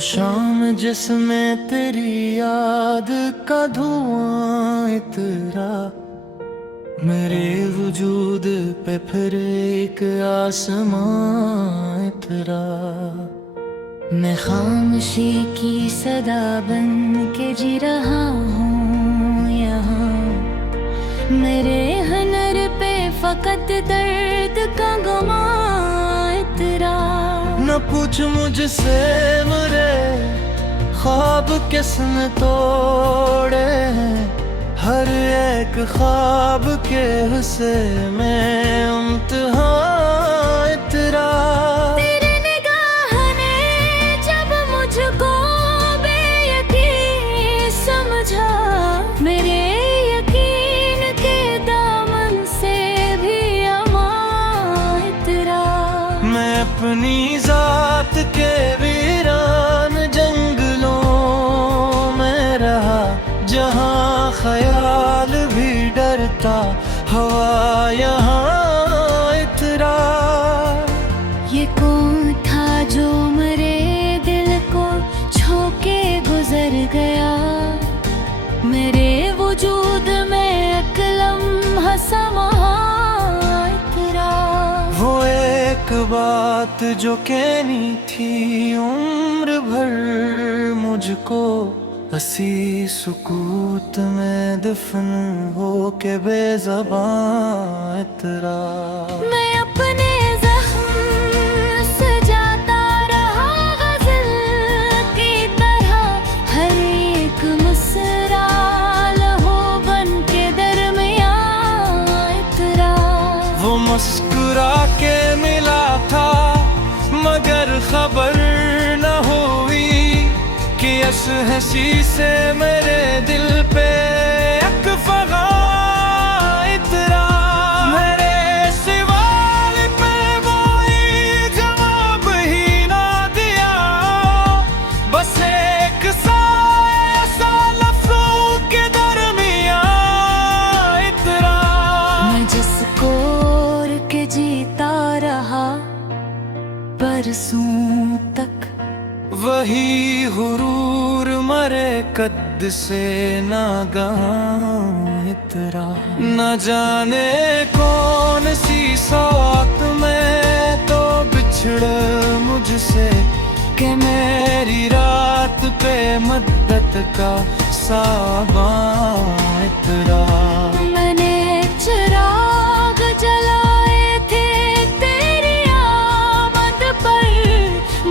शाम जिसमें तेरी याद का धुआं इतरा, मेरे वजूद पे फिर एक आसमां इतरा। मैं खामोशी की सदा बन के जी रहा हूँ यहाँ, मेरे हनर पे फकत दर्द का गुमा इतरा। न पूछ मुझसे मेरे ख्वाब किसने तोड़े हैं, हर एक ख्वाब के हिस्से में इम्तिहान इतरा। तेरी निगाह ने जब मुझको बेयकीन समझा, मेरे यकीन के दामन से भी अमां इतरा। मैं अपनी जात के वीरान जंगलों में रहा, जहाँ ख्याल भी डरता हवा यहाँ इतरा। ये कौन था जो मेरे दिल को छू के गुजर गया, मेरे वजूद में एक लम्हा समा इतरा। वो एक बात जो कहनी थी उम्र भर मुझको, हसी सुकूत में दफन हो के बेज़बां इतरा। मैं अपने ज़ख्म सजाता रहा ग़ज़ल की तरह, हर एक मुस्कुरा लहो बन के दरमियाँ इतरा। वो मुस्कुरा के मिला था मगर खबर न हुई कि इस हंसी से मेरे दिल पे एक फग़ा इतरा। मेरे सवाल पे वो ही जवाब ही ना दिया, बस एक सा लफ्ज़ों के दरमियाँ इतरा। मैं जिसको और के जीता रहा बरसों तक, वही हुरूर मरे कद से नागां इतरा। न जाने कौन सी सौत में तो बिछड़ मुझसे, कि मेरी रात पे मद्दत का साबां इतरा। मैंने चिराग जलाए थे तेरी आमद पर,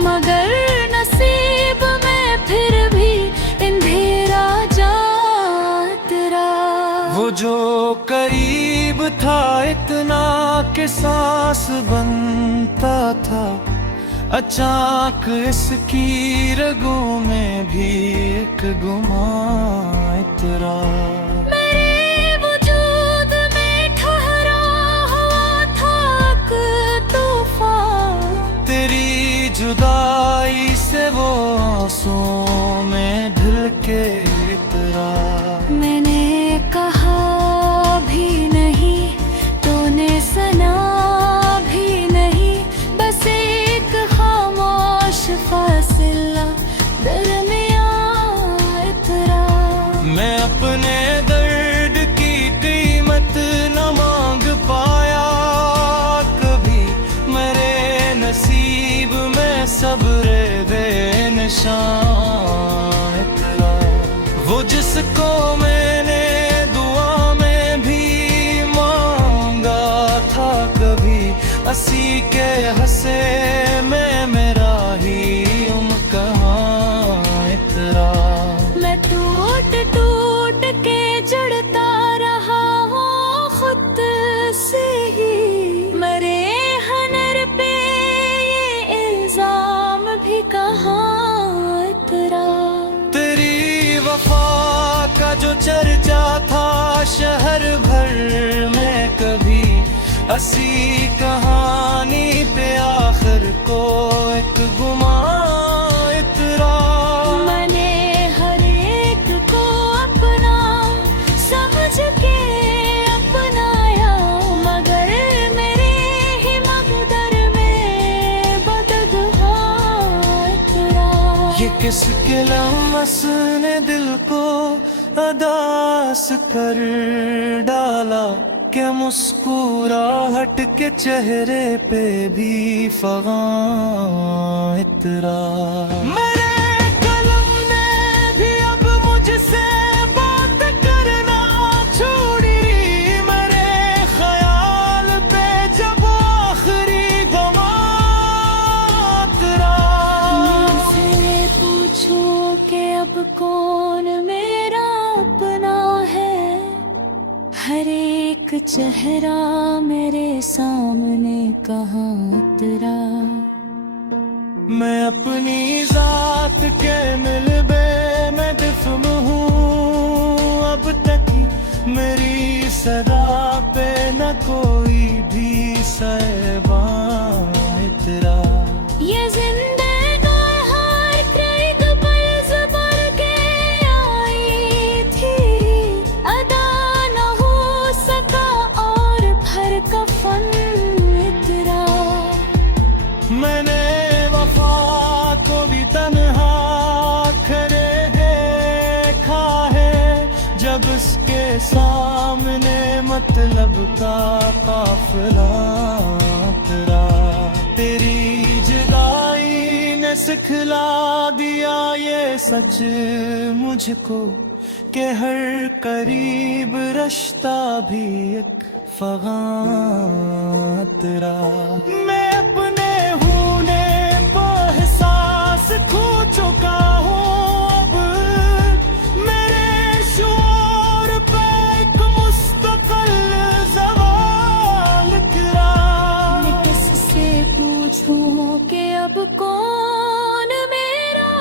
मगर नसीब में फिर भी अंधेरा जा इतरा। वो जो करीब था इतना कि सांस बनता था, अचानक इसकी रगों में भी एक गुमां इतरा। मेरे वजूद में ठहरा हुआ था एक तूफान, तेरी जुदाई से वो आंसुओं में ढल के इतरा। मैंने कहा भी नहीं, तूने सुना भी नहीं, बस एक खामोश फासिला दरमियाँ इतरा। मैं अपने दर्द की कीमत न मांग पाया कभी, मेरे नसीब में सब्र बेनिशान इतरा। वो जिसको मैंने दुआ में भी मांगा था कभी, हंसी के हंसे में मेरा ही कहाँ इतरा। मैं टूट टूट के चढ़ता रहा हूँ खुद से ही, मेरे हनर पे ये इल्जाम भी कहाँ इतरा। तेरी वफा का जो चर्चा था शहर भर में कभी, हंसी कहानी पे आखिर को एक गुमां इतरा। मैंने हर एक को अपना समझ के अपनाया, मगर मेरे ही मकदर में बददुआ इतरा। ये किसके लम्स ने दिल को अदास कर डाला, क्या मुस्कुराहट के चेहरे पे भी फगां इतरा। मेरे कलम ने भी अब मुझसे बात करना छोड़ी, मेरे ख्याल पे जब आखिरी गमा उतरा। मुझसे पूछो कि अब कौन मेरा अपना है, हर एक चेहरा मेरे सामने कहाँ उतरा। मैं अपनी जात के मिलबे में दिफम हूँ, अब तक मेरी सदा पे न कोई भी सहबां इतरा। ये जिंदगी हर क्रैग पर ज़बर के आई थी, अदा न हो सका और भर कफन इतरा। मैंने वफा को भी तन्हा खड़े देखा है, जब उसके सामने मतलब का काफिला उतरा। तेरी जुदाई ने सिखला दिया ये सच मुझको, कि हर करीब रिश्ता भी एक फगां तेरा। मैं अपने होने को एहसास खो चुका हूँ, अब मेरे शोर पे एक मुस्तकिल ज़वाल गिरा। मैं किससे पूछूं कि अब कौन मेरा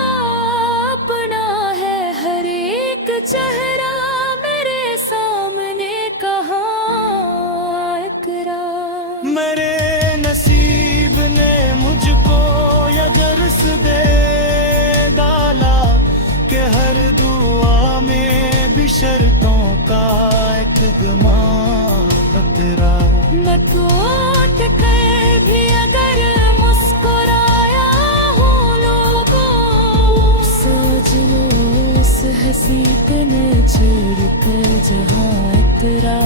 अपना है, हर एक चेहरा मेरे सामने कहाँ इकरा। मेरे नसीब ने मुझको यह दर्स दे डाला, कि हर दुआ में भी शर्तों का एक गमा तेरा। मैं टूट कर भी अगर मुस्कुराया हूँ लोगों, सोच लो उस हंसी पे छोड़ कर जहाँ इतरा।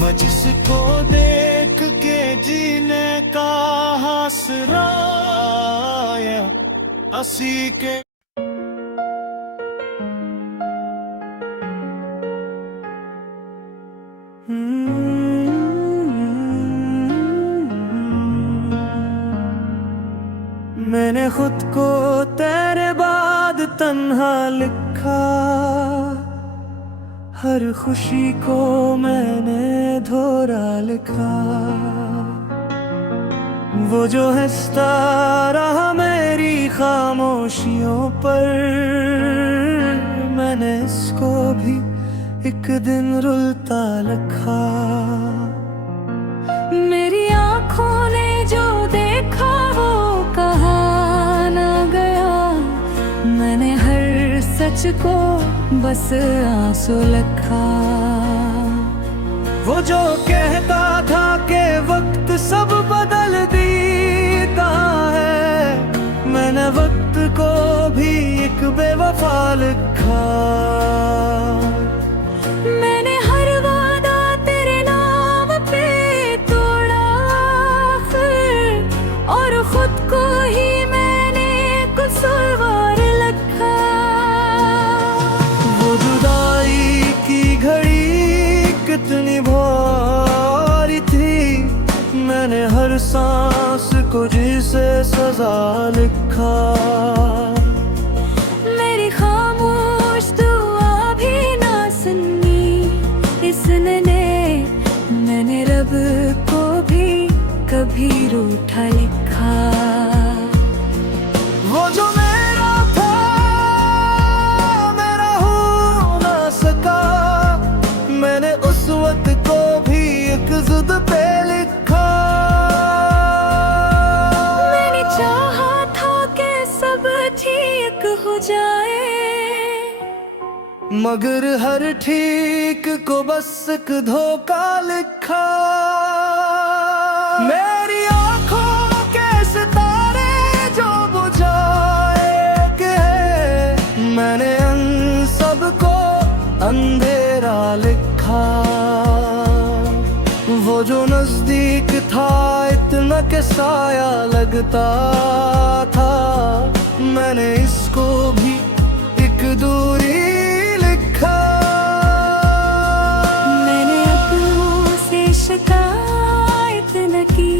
मैं जिसको देख के जीने का हासरा आया, असी के मैंने खुद को तेरे बाद तन्हा लिखा, हर खुशी को मैंने धोरा लिखा। वो जो हंसता रहा मेरी खामोशियों पर, मैंने इसको भी एक दिन रुलता लिखा। मेरी आँखों ने जो देखा वो कहा ना गया, मैंने हर सच को बस आंसू लिखा। वो जो कहता था कि वक्त सब बदल देता है, मैंने वक्त को भी एक बेवफा लिखा। मैंने हर वादा तेरे नाम पे तोड़ा फिर, और खुद को ही मैंने कसूरवार लिखा। वो जुदाई की घड़ी कितनी भारी थी, मैंने हर सांस को जिसे सजा लिखा। मेरी खामोश दुआ भी ना सुनी इसने, मैंने रब को भी कभी रूठा लिखा। वो जो मेरा था मेरा हो ना सका, मैंने उस वक्त को भी एक जिद पे लिखा। मैंने चाहा था कि सब ठीक हो जाए, मगर हर ठीक को बस एक धोखा लिखा। मेरी आंखों के सितारे जो बुझाए अंधेरा लिखा। वो जो नजदीक था इतना के साया लगता था, मैंने इसको भी एक दूरी लिखा। मैंने अपनों से शिकायत न की,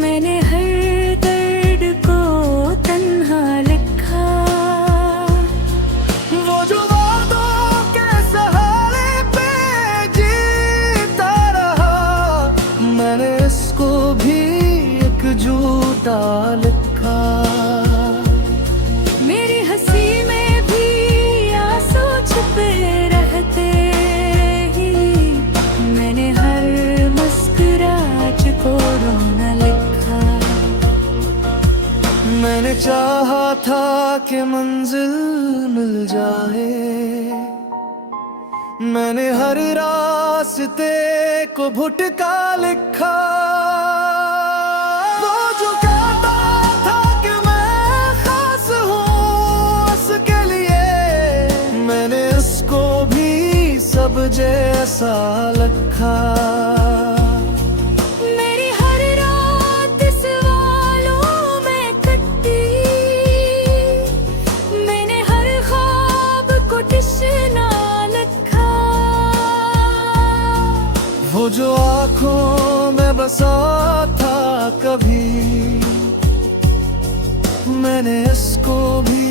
मैंने हर दर्द को तन्हा लिखा। वो जो वादों के सहारे पे जीता रहा, मैंने इसको भी एक झूठा लिखा। मेरी हंसी में भी आंसू छुपे रहते ही, मैंने हर मुस्कुराहट को रोना लिखा। मैंने चाहा था कि मंजिल मिल जाए, मैंने हर रास्ते को भुटका लिखा। वो जो कहता था कि मैं खास हूँ उसके लिए, मैंने उसको भी सब जैसा लिखा। मेरी हर रात सवालों में कटी, मैंने हर ख्वाब को तृष्णा लिखा। वो जो आँखों में बसा था कभी, मैंने इसको भी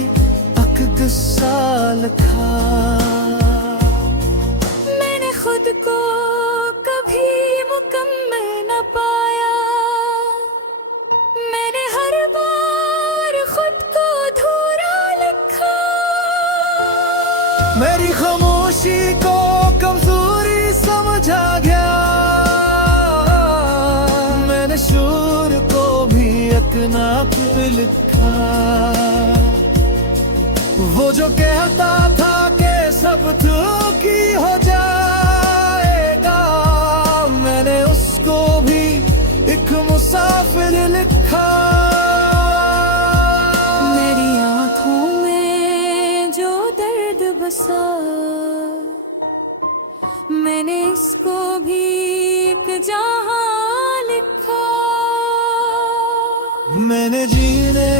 एक किस्सा लिखा। मैंने खुद को कभी मुकम्मल न पाया, मैंने हर बार खुद को अधूरा लिखा। मेरी खामोशी को कमजोरी समझा गया, मैंने शूर को भी एक नाप लिखा। वो जो कहता था कि सब की हो जाएगा, मैंने उसको भी एक मुसाफिर लिखा। मेरी आंखों में जो दर्द बसा, मैंने इसको भी एक जहां लिखा। मैंने जीने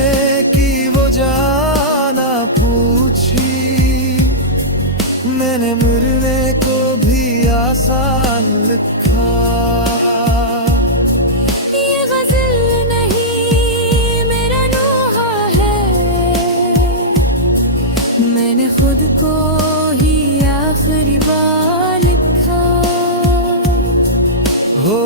की वो जाना पूछी, मैंने मरने को भी आसान लिखा। ये गजल नहीं मेरा नोहा है, मैंने खुद को ही आखिरी बार लिखा। हो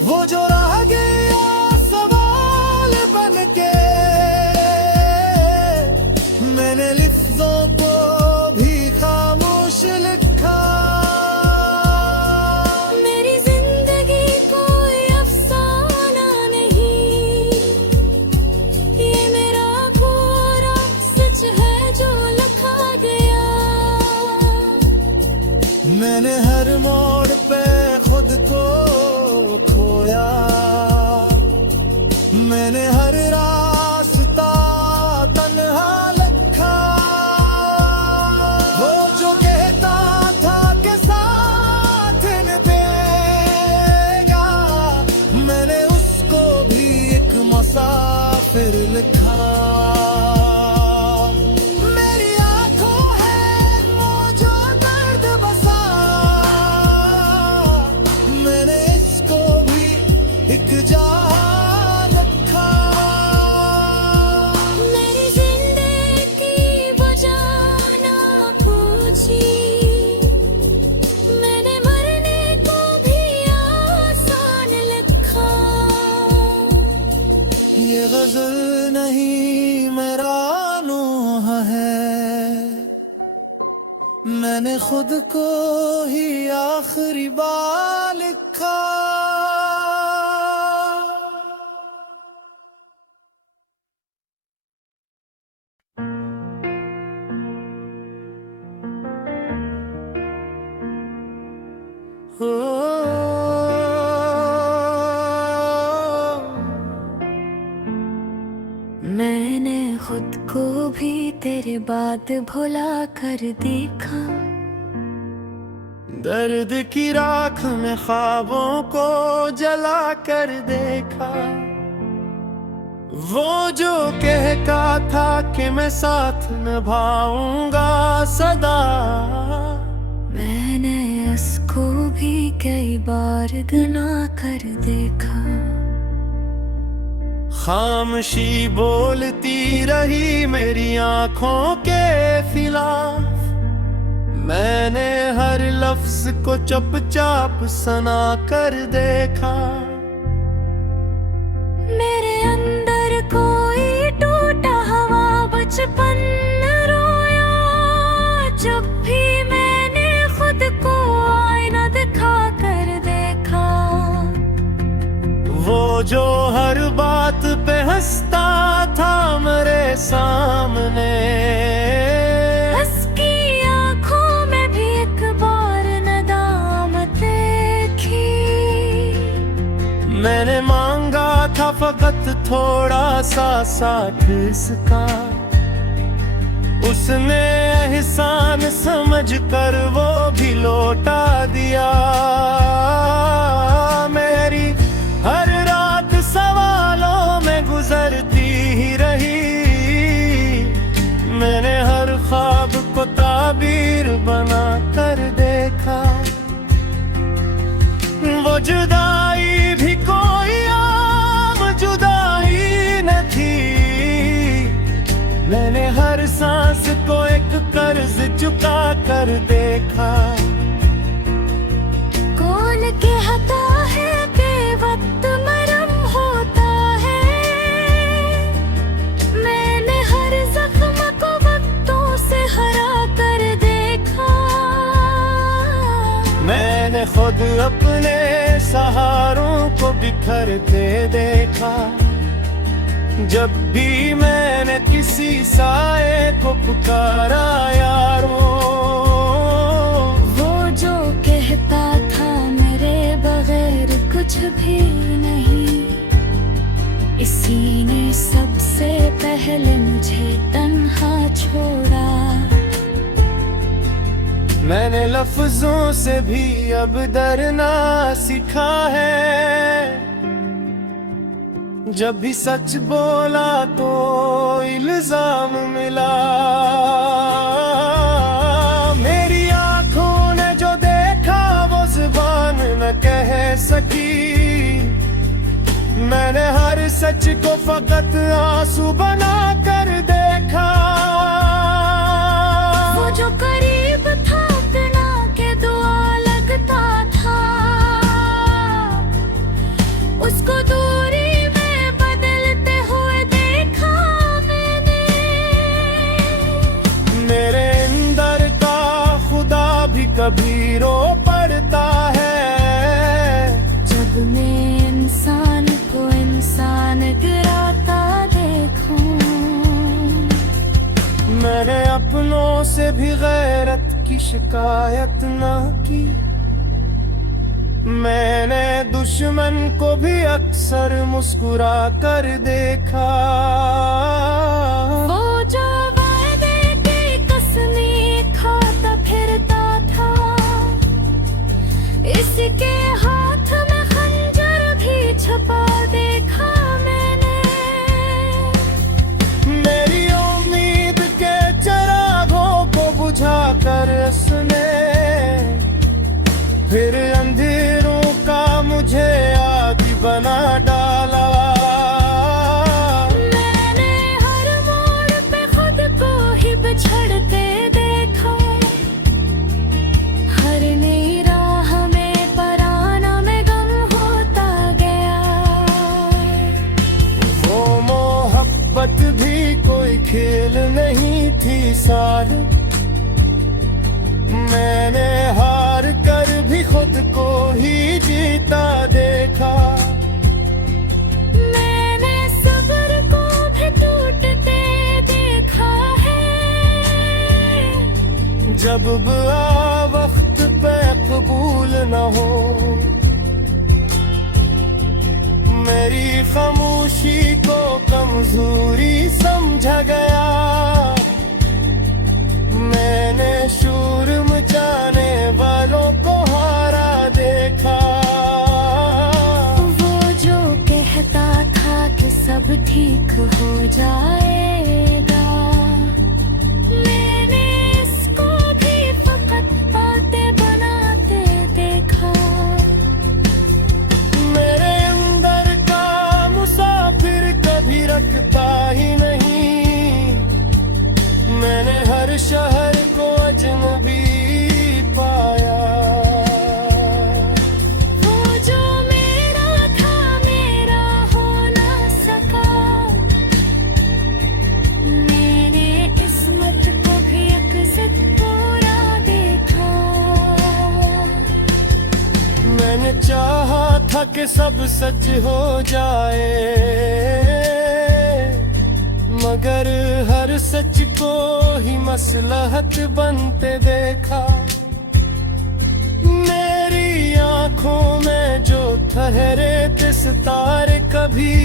वो जो रह गया सवाल बनके, मैंने लफ्जों को भी खामोश लिखा। मेरी जिंदगी कोई अफसाना नहीं, ये मेरा पूरा सच है जो लिखा गया। मैंने हर मोड़ पे खुद को खोया, मैंने हर रास्ता तन्हा लिखा। वो जो कहता था कि साथ न देगा, मैंने उसको भी एक मुसाफिर लिखा। मेरी आंखों है वो जो दर्द बसा, मैंने इसको भी एक जहां लिखा। मेरी जिंदगी वो जाना पूछी, मैंने मरने को भी आसान लिखा। ये गजल नहीं मेरा नोहा है, मैंने खुद को ही आखिरी बार लिखा। हो मैंने खुद को भी तेरे बाद भुला कर देखा, दर्द की राख में ख्वाबों को जला कर देखा। वो जो कहता था कि मैं साथ निभाऊंगा सदा, मैंने उसको भी कई बार गिना कर देखा। खामोशी बोलती रही मेरी आंखों के खिलाफ, मैंने हर लफ्ज को चुपचाप सुना कर देखा। मेरे अंदर कोई टूटा हुआ बचपन रोया, जब भी मैंने खुद को आईना दिखा कर देखा। वो जो हर बात पे हंसता था मेरे सामने, उसकी आंखों में भी एक बार नदामत देखी। मैंने मांगा था फकत थोड़ा सा साथ इसका, उसने एहसान समझ कर वो भी लौटा दिया। मेरी हर रात सवालों में गुजरती ही रही, मैंने हर ख्वाब को ताबीर बना कर देखा। वो जुदाई भी कोई आम जुदाई न थी, मैंने हर सांस को एक कर्ज चुका कर देखा। कौन कहता है कि वक्त मरहम होता है, मैंने हर जख्म को वक्तों से हरा कर देखा। मैंने खुद अपने सहारों को बिखरते देखा, जब भी मैंने किसी साए को पुकारा यारों। वो जो कहता था मेरे बगैर कुछ भी नहीं, इसी ने सबसे पहले मुझे तन्हा छोड़ा। मैंने लफ्जों से भी अब डरना सीखा है, जब भी सच बोला तो इल्जाम मिला। मेरी आंखों ने जो देखा वो जुबान न कह सकी, मैंने हर सच को फकत आंसू बना कर देखा। वो जो करीब था बिना के दुआ लगता था, उसको दूरी में बदलते हुए देखा मैंने। मेरे अंदर का खुदा भी कभी रो पड़ता है, जब मैं इंसान को इंसान गिराता देखूं। मैंने अपनों से भी गैरत की शिकायत ना की, मैंने दुश्मन को भी अक्सर मुस्कुरा कर देखा। वो जो वादे की कसमें खाता फिरता था, इसके हाथ में खंजर भी छुपा देखा मैंने। मेरी उम्मीद के चिरागों को बुझा कर उसने फिर अंधेरों का मुझे आदि बना डाला। मैंने हर मोड़ पे खुद को ही बिछड़ते देखा, हर नई राह में पराना में गम होता गया। वो मोहब्बत भी कोई खेल नहीं थी सारी, मैंने हार कर भी खुद को ही जीता देखा। मैंने सब्र को भी टूटते देखा है, जब आ वक्त पे मकबूल न हो। मेरी खामोशी को कमजोरी समझा गया, मैंने शोर मचाने वालों को हारा देखा। वो जो कहता था कि सब ठीक हो जाएगा, मैंने इसको भी फकत बातें बनाते देखा। मेरे अंदर का मुसाफिर कभी रखता ही नहीं, मैंने हर शहर को अजनबी पाया। वो जो मेरा था मेरा हो ना सका, मैंने किस्मत को भी अक्सर पूरा देखा। मैंने चाहा था कि सब सच हो जाए, मगर हर सच को ही मसलहत बनते देखा। मेरी आंखों में जो ठहरे थे सितारे कभी,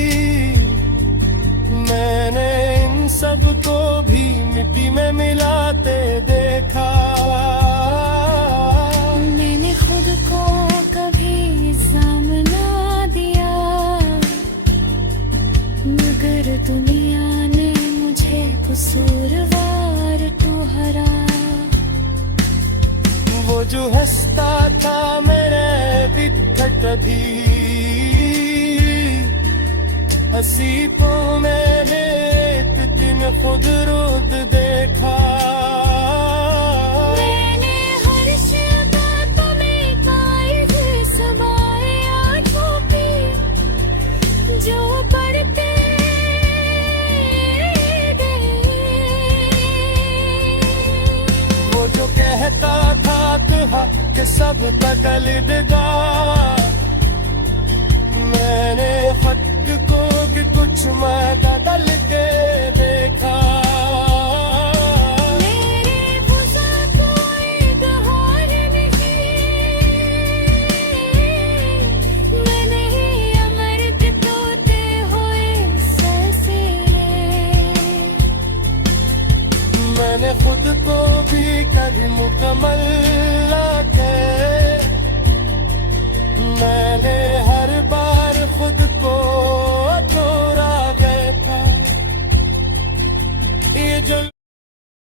मैंने इन सब को भी मिट्टी में मिलाते देखा। मैंने खुद को कभी इल्जाम ना दिया, मगर दुनिया ने मुझे कसूरवार ठहरा। वो जो हंसता था मेरे बिठट भी, हंसी तो मेरे एक दिन खुद रोद देखा। मैंने हर शिद्दत में पाई थी सवाए आँखों की, जो पढ़ते वो जो कहता था कि सब तकलीफ